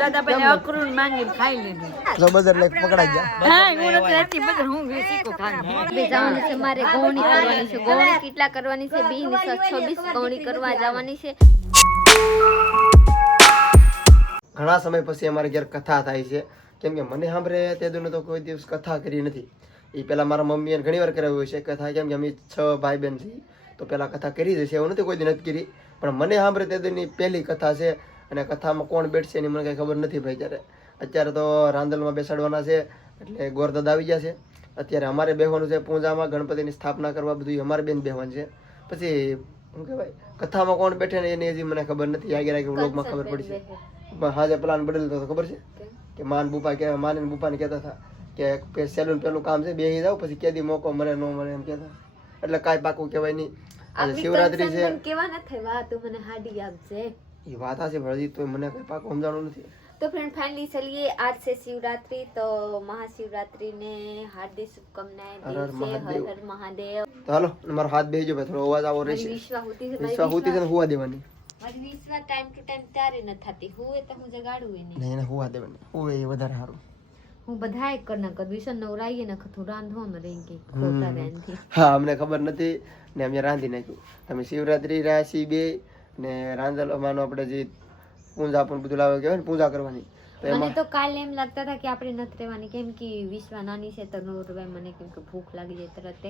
દાદા પહેલે અકરું માંગીને ખાઈ લીધું. બજાર લેક પકડાઈ ગયા. હા હું નથી રહેતી બજાર હું વેચીકો ખાઈ. બે જવાની છે મારે ગૌણી કરવાની છે. ગૌણી કેટલા કરવાની છે? 26 ગૌણી કરવા જવાની છે. ઘણા સમય પછી અમારે ઘેર કથા થાય છે. કેમ કે મને સાંભળે તે દુને તો કોઈ દિવસ કથા કરી નથી. એ પેલા મારા મમ્મીએ ઘણી વાર કરાવ્યું છે કથા. કેમ કે અમે 6 ભાઈ બહેન છીએ તો પેલા કથા કરી જ છે. એવું નથી કોઈ દી નથી કરી, પણ મને સાંભળે તે દુની પહેલી કથા છે. અને કથામાં કોણ બેઠશે એની મને કઈ ખબર નથી ભાઈ. અત્યારે તો રાંદલમાં બેસાડવાના છે એટલે ગોરદાદા આવી ગયા છે. અત્યારે અમારે બેહવાનું છે પૂજામાં, ગણપતિની સ્થાપના કરવા બધું અમારે બેન બેહવાનું છે. પછી શું કહેવાય કથામાં કોણ બેઠે ને એની હજી મને ખબર નથી. આગળ વ્લોગમાં ખબર પડશે. હાજે પ્લાન બદલતો તો ખબર છે કે માન બુપા કે માને બુપાને કહેતા હતા કે સેલૂન પેલું કામ છે બેસી જાવ પછી કેદી મોકો મળે ન મળે એમ કહેતા. એટલે કાંઈ પાકું કહેવાય નહીં. આજે શિવરાત્રી છે કેવા નથી વાત તું મને હાડી આપજે. ये बात है भरजी तो मैंने कोई पाक समझानो नहीं। तो फ्रेंड फाइनली चलिए आज से शिवरात्रि, तो महाशिवरात्रि ने हार्दिक शुभकामनाएं दिल से। हर हर महादेव। तो हेलो हमारा हाथ भेजो भाई थोड़ा आवाज आवो रही है। विश्वा होती है हुआ देवानी મારી વિશ્વા ટાઈમ ટુ ટાઈમ ત્યારે ન થતી. હું તો હું જગાડું નહીં નહીં હુવા દેવાની. હું એ વધારે સારું. હું બધાય કર ના કર વિશ્વ નવરાઈએ ન ખતું રાંધો ન રહી ગઈ ખોટા રાંધી. હા અમને ખબર નથી ને અમે રાંધી નાખ્યું. તમે શિવરાત્રી રાશિ બે ને રાંધલ માનો આપણે જે પૂજા પણ બધું લાવે કહેવાય ને પૂજા કરવાની. મને તો કાલે એમ લાગતા હતા કે આપણે નથી રહેવાની કેમ કે વિશ્વા નાની છે તો નો રહેવાય મને કેમ કે ભૂખ લાગી જાય તરત.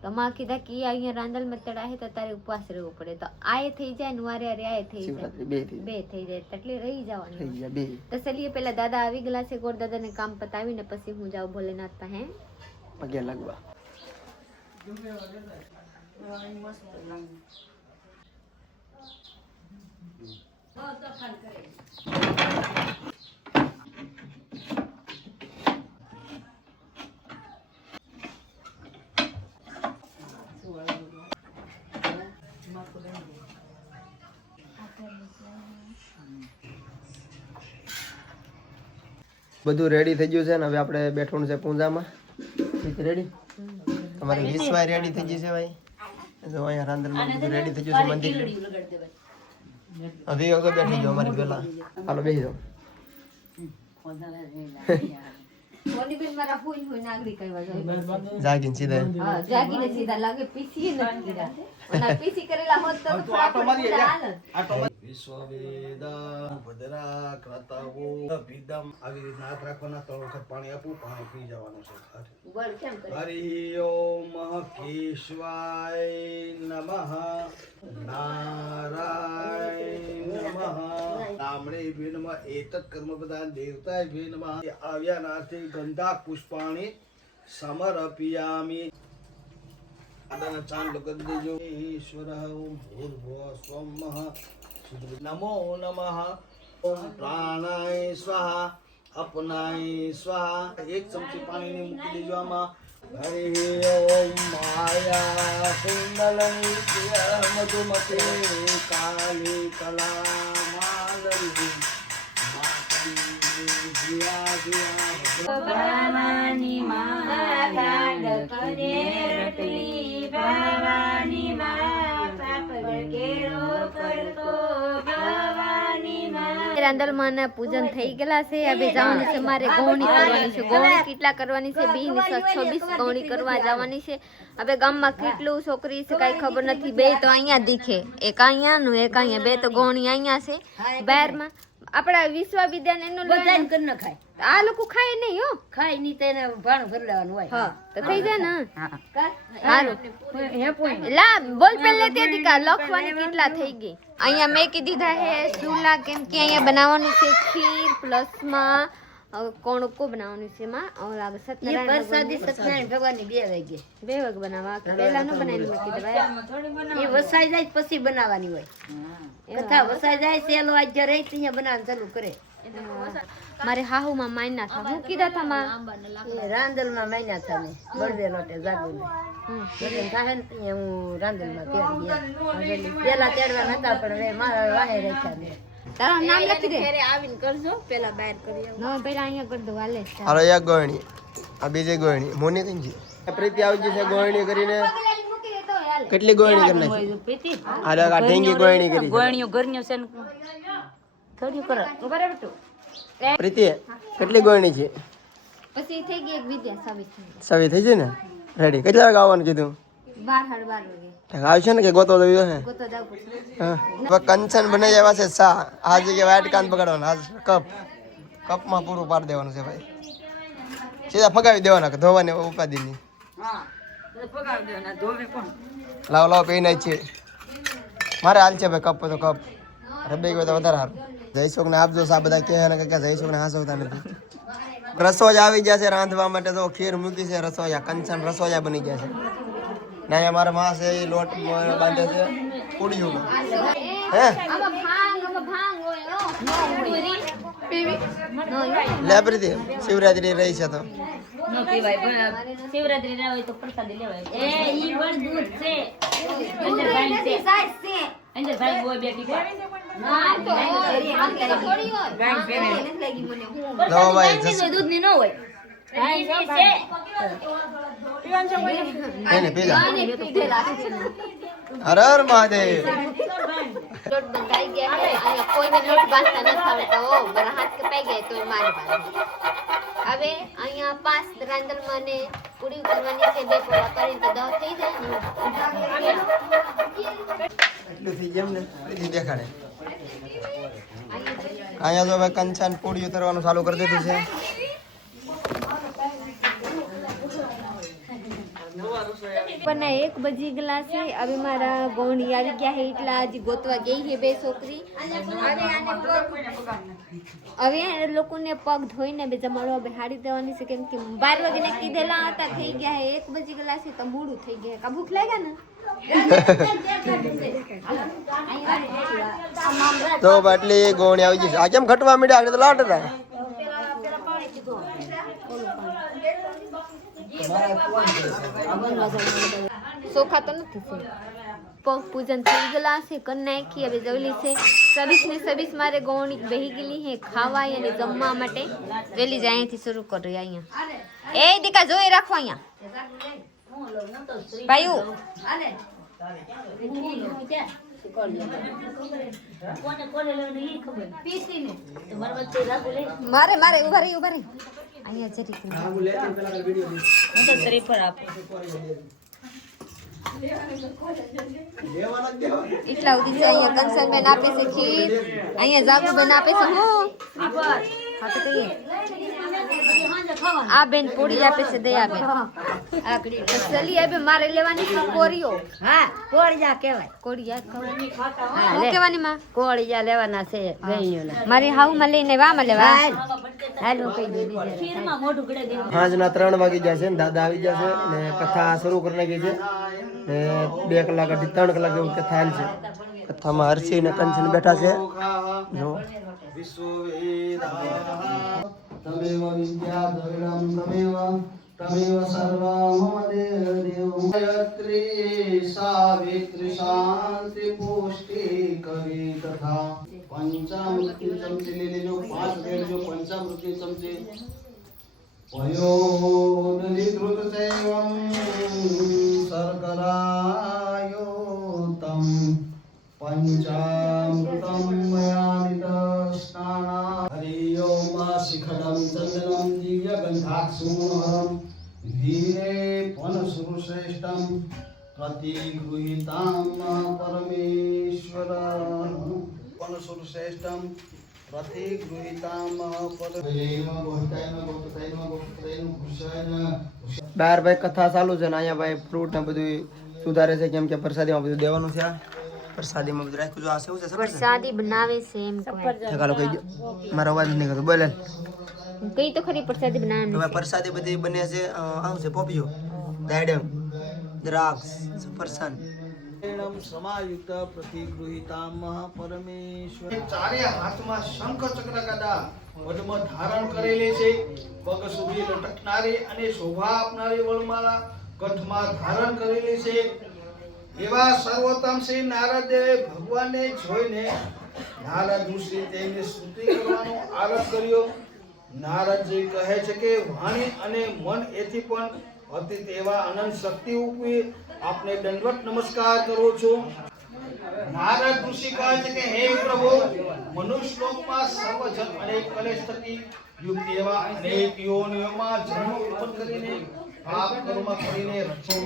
તો માં કીધા કે અહીંયા રાંદલમાં તળા હે તો તારે ઉપવાસ રહેવું પડે. તો આય થઈ જાય ને વારે વારે આય થઈ જાય બે થઈ જાય એટલે રહી જવાનું. તો ચલીએ પેલા દાદા આવી ગયેલા છે. ગોર દાદાને કામ પતાવીને પછી હું જાઉં ભોલેનાથ પાસે પગે લાગવા. બધું રેડી થઈ ગયું છે ને હવે આપણે બેઠવાનું છે પૂજામાં. રેડી તમારે વિશ્વાય રેડી થઈ ગઈ છે ભાઈ. જો અહીંયા રાંદલમાં બધું રેડી થઈ ગયું છે મંદિર. હવે આગળ બેઠી જાઓ અમારી પેલા. હાલો બેસી જાઓ. જાગીને સીધા જાગીને સીધા લાગે પીસી નથી દીધા. પીસી કરેલા હોત તો વિશ્વવેદા ભદ્રા ક્રતાવો ભીદમ આવી રીતના હાથ રાખવાના. 3 વખત પાણી આપવું, પાણી પી જવાનું છે. હરિ ઓમ કેશવાય નમઃ નારાયણ નમઃ નામણે ભીનમ એતત કર્મ પ્રદાન દેવતાય ભીનમ આવ્યા નાથી ગંધા પુષ્પાણી સમર્પયામિ. આદાના ચાંદ લગત દેજો. ઈશ્વર ઓમ ભૂર્ભુવઃ સ્વઃ નમો નમઃ ઓમ પ્રાણાય સ્વાહા અપનાય સ્વાહા. 1 ચમચી પાણીને મૂકી દેજો આમાં. હરિ ઓમ માયા પિંગલં મધુમતે કાલી કલા માલવી ભવાની માં ગાંડ કરે રટલી ભવાની માં પાપડ કેરો પડતો ભવાની માં. રાંદલમાં પૂજન થઈ ગયેલા છે. હવે જવાનું છે મારે ગૌણી કરવાની છે. ગૌણી કેટલા કરવાની છે? 26 ગૌણી કરવા જવાની છે. હવે ગામમાં કેટલું છોકરી છે કઈ ખબર નથી. બે તો અહીંયા દીખે, એક અહીંયા નું એક અહીંયા. બે તો ગૌણી અહીંયા છે બહારમાં. આપડા વિશ્વવિદ્યાલય એનું બધાને કર ન ખાય. આ લોકો ખાય નહીં હો. ખાય નહીં તેને ભાણું ભરી લેવાનું હોય. હા તો થઈ જાય ને. સારું હે પોઈન્ટ લા બોલ પેલે તે દીકા લખવાની કેટલા થઈ ગઈ. અહીંયા મેં કીધી દીધા હે ચૂલા કેમ કે અહીંયા બનાવવાનું છે ખીર પ્લસ માં કોણકો બનાવવાનું છે. માં લાગે સત્યનારાયણ ભગવાનની 2 વાગે 2 વાગે બનાવવા પેલા ન બનાવી મેં કીધું ભાઈ એ વસાઈ જાય પછી બનાવવાની હોય. કથા વસાઈ જાય સેલો આજ રહી ત્યાં બનાવવાનું ચાલુ કરે. મારે હાહુ માં માયના થા હું કીધા થા માં રાંદલ માં માયના થા ને બળદે લોટે જાગું ને થાય ને ત્યાં હું રાંદલ માં તેડી પેલા તેડવા નતા પણ હવે મારા વાહે રાખ્યા ને. તારું નામ લખી દે. આવીને કરજો પેલા બહાર કરી નો પેલા અહીંયા કરી દો હાલે. હાલો એક ગોયણી આ બીજી ગોયણી મોની કઈ છે પ્રીતિ આવી ગઈ છે ગોયણી કરીને. કેટલી ગોયણી કરી નાખી? આ ઢેંગી ગોયણી કરી. ગોયણીઓ ઘરનો છે ને થોડી કરે બરાબર તો પ્રીતિ કેટલી ગોળણી છે? પછી થઈ ગઈ એક વિદ્યા સાબિત થઈ સવી થઈ છે ને રેડી. કેટલા વાગે આવવાનું કીધું? 12:30 વાગે આવશે ને કે ગોતો દેવી હે? ગોતો જાવ પછી હા કંચન બને આવ્યા છે સા. આ જગ્યાએ વાઈટ કાન પકડવાના. આજ કપમાં પૂરું પાડી દેવાનું છે ભાઈ. સીધા ફગાવી દેવાના કે ધોવાની ઉપાધિ ની. લાવો લાવો પી નાખ છે મારે હાલ છે ભાઈ. કપ તો કપ રબી ગયો તો વધારે સારું. જયસુખ ને આપજો સા. બધા કહે ને કે જયસુખ ને હાસવતા નથી. રસોઈ આવી ગયા છે રાંધવા માટે. તો ખીર મૂકી છે રસોયા. કંચન રસોયા બની ગયા છે. ને અહીંયા મારા માં છે એ લોટ બાંધે છે પૂડીઓનો. હે લે પ્રીતિ શિવરાત્રી રહી છે તો શિવરાત્રી ના હોય તો પ્રસાદી લેવાય. ઈ પણ દૂધ છે. અંદર ભાઈ છે. અંદર ભાઈ બોય બેટી છે. લો ભાઈ દૂધ ની ન હોય. એને પીલા. હર હર મહાદેવ. લોટ બંધાઈ ગયા છે અને કોઈને લોટ બાંધતા નથી આવડતો. મારા હાથ કપાઈ ગયા તો મારે બાંધે. હવે અહીંયા 5 રાંદલમાં ને પૂરી કરવાની છે. 2 પોળા કરીને તો 10 થઈ જાય. એટલું થઈ જેમ ને પ્રીતિ દેખાડે. અહીંયા તો હવે કંચન પૂડીઓ તરવાનું ચાલુ કરી દીધું છે. પણ 1 બજી ગયેલા છે. હવે મારા ગોણી આવી ગયા છે એટલે હજી ગોતવા ગઈ છે 2 છોકરી. હવે એ લોકોને પગ ધોઈને બે જમાડવા બેહાડી દેવાની છે. કેમ કે 12 વાગે કીધેલા હતા. થઈ ગયા છે 1 બજી ગયેલા છે તો મોડું થઈ ગયા. કા ભૂખ લાગ્યા ને તો બાટલી ગોણી આવી જશે. આ કેમ ઘટવા મીડ્યા? આગળ તો લાટ હતા. ચોખા તો નથી પગ પૂજન થઈ ગયેલા છે. કન નાખી હવે જવલી છે. 26 મારે ગોણી બેહી ગયેલી છે ખાવા અને જમવા માટે. વેલી જ અહીંયાથી શરૂ કરી. અહીંયા એ દીકા જોઈ રાખો. અહીંયા ભાઈઓ મારે ઉભા રહી અહીંયા જરી એટલા સુધી અહીંયા કંચનબેન આપે છે ખીર. અહીંયા જાગુબેન આપે છે આ બેન પૂરી આપે છે દયાબેન. ચલી હવે મારે લેવાની છે કોરીઓ. હા કોળિયા કહેવાય. કોળિયા હું કહેવાની માં? કોળિયા લેવાના છે ગઈઓના. મારી હાઉમાં લઈને વામાં લેવા. હાલો કહી દીધી. સાંજના 3 વાગી ગયા છે ને દાદા આવી ગયા છે ને કથા શરૂ કરી નાખી છે ને 2 કલાક થી 3 કલાક એવું કથા હાલ છે. કથામાં હર્ષી ને કંચન બેઠા છે. જો તમેવ વિદ્યા દ્રવિડમ તમેવ સર્વમ દેવ ગાયત્રી સાવિત્રી શાંતિ પુષ્ટિ કવિ તથા પંચામૃતિ ચમચી લઈ લેજો. 5 લેજો પંચામૃતિ ચમચી. વયોદલિદ્રુત ચૈવમ શર્કરાયુતમ પંચામૃતમ મયાનિત સ્નાના. હરિ ઓમ શિખડમ ચંદનમ દિવ્ય ગંધાક્ષુમહરમ ધીરે પનસુરશ્રેષ્ઠમ પ્રતિગૃહીતામ પરમેશ્વર. પનસુરશ્રેષ્ઠમ પ્રતિગૃહીતામ બહાર ભાઈ કથા ચાલુ છે ને અહીંયા ભાઈ ફ્રૂટ ને બધું સુધારે છે. કેમ કે પ્રસાદીમાં બધું દેવાનું છે. પ્રસાદીમાં બધું રાખ્યું. આ શું છે? પ્રસાદી બનાવે છે એમ કહે. ઠકાલો કહી ગયો. મારો અવાજ નહીં કરતો. બોલે કઈ તો ખરી પ્રસાદી બનાવવાની. હવે પ્રસાદી બધી બને છે. આવું છે પોપિયો, દાડમ, દ્રાક્ષ, સફરજન. સમાયુક્ત પ્રતિગૃહીતામ પરમેશ્વર. ચારે હાથમાં શંખ ચક્ર ગદા પદ્મ ધારણ કરેલી છે. પગ સુધી લટકનારી અને શોભા આપનારી વળમાળા કંઠમાં ધારણ કરેલી છે. એવા સર્વોત્તમ શ્રી નારદ ભગવાનને જોઈને નારદ ઋષિ તેની સ્તુતિ કરવાનો આરંભ કર્યો. નારદજી કહે છે કે વાણી અને મન એથી પણ અતિત એવા અનંત શક્તિ ઉપરી આપને દંડવત નમસ્કાર કરું છું. નારદ ઋષિ કહે છે કે હે પ્રભુ, મનુષ્ય લોકમાં સર્વજન અનેક કલેશ થકી યુક્ત એવા અનેક યોનિઓમાં જન્મ ઉત્પન્ન કરીને પાપ કર્મમાં કરીને રચો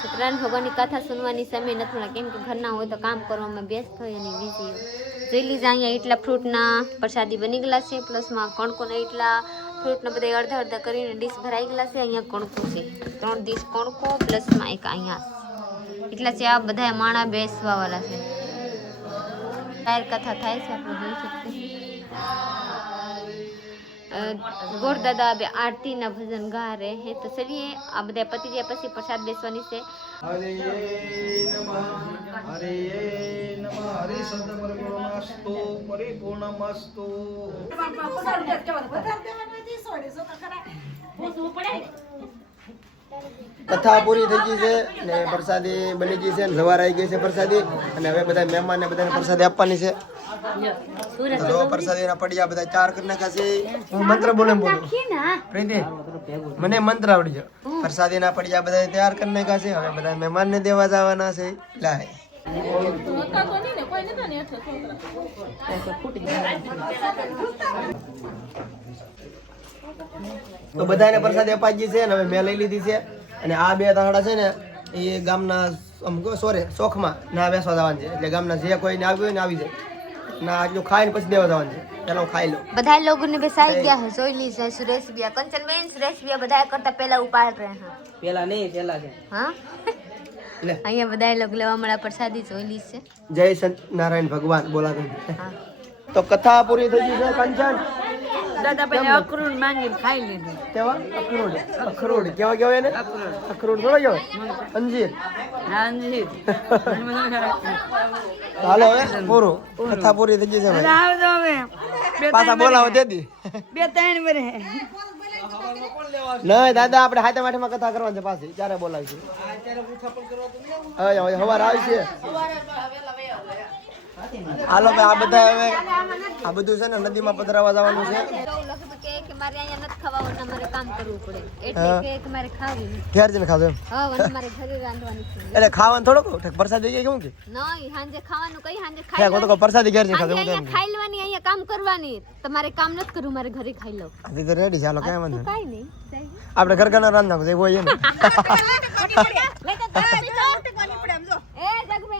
સત્યનારાયણ ભગવાનની કથા સુનવાની સમય નથી મળે, કેમ કે ઘરના હોય તો કામ કરવામાં વ્યસ્ત હોય અને બીજી જોઈ લીધા. અહીંયા એટલા ફ્રૂટના પ્રસાદી બની ગયેલા છે, પ્લસમાં કણકોને એટલા ફ્રૂટના બધા અડધા અડધા કરીને ડીશ ભરાઈ ગયેલા છે. અહીંયા કણકો છે, 3 ડીશ કણકો પ્લસમાં એક અહીંયા એટલા છે. આ બધા માણા બેસવાવાળા છે. જાહેર કથા થાય છે, આપણે જોઈ શકીએ. ગોરદાદા બે આરતીના ભજન ગા રહે હે. તો ચલીએ, આ બધા પતિ જાય પછી પ્રસાદ બેસવાની છે. હરે નમઃ હરે નમઃ હરે શબ્દ પરિપૂર્ણમસ્તુ પરિપૂર્ણમસ્તુ. કથા પૂરી થઈ ગઈ છે ને પ્રસાદી બની ગઈ છે, સવાર આવી ગઈ છે પ્રસાદી, અને હવે બધા મહેમાનને બધાને પ્રસાદી આપવાની છે. જો પ્રસાદીના પડિયા બધા 4 કરી નાખ્યા છે. હું મંત્ર બોલું પ્રીતિ, મને મંત્ર આવડી ગયો. પ્રસાદીના પડિયા બધા તૈયાર કરી નાખ્યા છે. હવે બધા મહેમાનને દેવા જવાના છે. લાય તો બધાને પ્રસાદી અપાઈ ગઈ છે, અને હવે મેં લઈ લીધી છે. અને આ 2 તાંડા છે ને એ ગામના શોખમાં ના બેસવા જવાનું છે. એટલે ગામના જે કોઈને આવ્યું હોય ને આવી જાય ના, આટલું ખાઈને પછી દેવા જવાનું છે. ચાલો ખાઈ લો. બધા લોકોને બેસાઈ ગયા છે. જોઈ લી છે સુરેશ બિયા, કંચન બેન સુરેશ બિયા બધા કરતા પહેલા ઉપાડ રહે છે. પેલા નહીં, પેલા છે. હા, અહીંયા બધા લોકો લેવા મળ્યા પ્રસાદી. જોઈ લી છે. જય સત્યનારાયણ ભગવાન બોલાતું. તો કથા પૂરી થઈ ગઈ છે. કંચન દાદા પહેલા અખરોટ માંગીને ખાઈ લીધું. કેવા અખરોટ કેવા કહેવાય ને? અખરોટ થોડો કહેવાય, અંજીર. હાંજી હાલો હવે પૂરું, કથા પૂરી થઈ ગઈ છે ભાઈ. આવજો હવે પાછા બોલાવો દેદી. 2-3 વર્ષ નહીં દાદા, આપણે હાથે માઠેમાં કથા કરવાની છે પાછી. ત્યારે બોલાવીશું. હવે સવાર આવી છે. હાલો ભાઈ, આ બધા હવે આ બધું છે ને નદીમાં પધરાવા જવાનું છે. કે મારે અહીંયા નથી ખાવાનું, મારે કામ કરવું પડે એટલે કે મારે ખાવું ઘેર જઈને ખાધું એમ. હા, અને મારે ઘરે રાંધવાનું છે. એટલે ખાવાનું થોડુંક પ્રસાદી કેવું કે નહીં, સાંજે ખાવાનું કઈ સાંજે ખાય તો પ્રસાદી ઘેર જઈને ખાધું. અહીંયા ખાઈ લેવાની, અહીંયા કામ કરવાની. તમારે કામ નથી કરવું, મારે ઘરે ખાઈ લો. હજી તો રેડી. ચાલો કઈ વાંધો કાઈ નહીં, આપણે ઘર ઘરના રાંધ નાખો હોય એમ. એ જગમે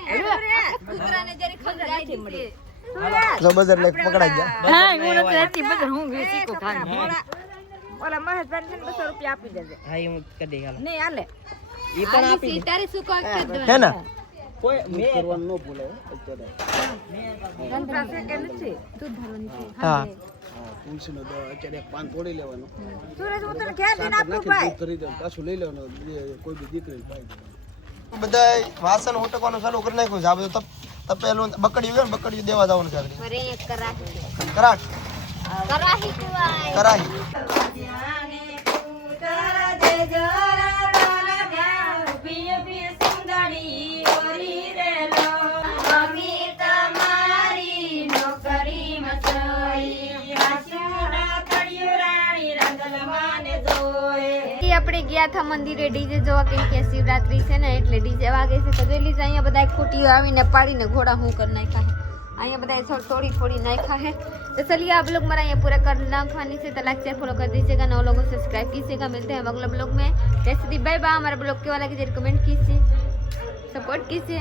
કૂતરાને જરી ખંડાઈ મળી. જો બજાર લઈ પકડાઈ ગયા. હા, હું નથી રહેતી બજાર, હું વેચી કો ખાન. ઓલા મહેશભાઈ ને 200 રૂપિયા આપી દેજે. હા, હું કરી દે. હાલ નહીં હાલે, ઈ પણ આપી દે. તારે શું કહે હે ને કોઈ મેં કરવાનું ન ભૂલે અત્યારે. રંધરા છે કે નથી? તું ધરવાનું છે. હા, તુલસીનો દવા અત્યારે 1 પાન તોડી લેવાનું, સુરેશ હું તને ઘેર દઈને આપું ભાઈ. કરી દે, પાછું લઈ લેવાનું. કોઈ બી દીકરી પાઈ દે. બધા વાસણ ઉટકવાનું ચાલુ કરી નાખ્યું છે. આ બધું તપેલું બકડીયું હોય ને, બકડીયું દેવા જવાનું છે આગળ. મારે એક કરાહી છે. કરાટ કરાહી કહેવાય. કરાહી. આપણે ગયા હતા મંદિરે ડીજે જોવા, કેમ કે શિવરાત્રી છે ને એટલે ડીજે વાગે છે. તો જોઈ લીધા અહીંયા બધા ખૂટીઓ આવીને પાડીને ઘોડા હું કરી નાખ્યા છે. અહીંયા બધા થોડી नाखा है। तो चलिए आप लोग मेरा यहाँ पूरा कर नाखवानी से तो लाइक शेयर फॉलो कर दीजिएगा, 9 लोगों से सब्सक्राइब कीजिएगा। मिलते हैं अगले ब्लॉग में। जैसे बाय बाय। हमारे ब्लॉग के वाला कीजिए, कमेंट कीजिए, सपोर्ट कीजिए।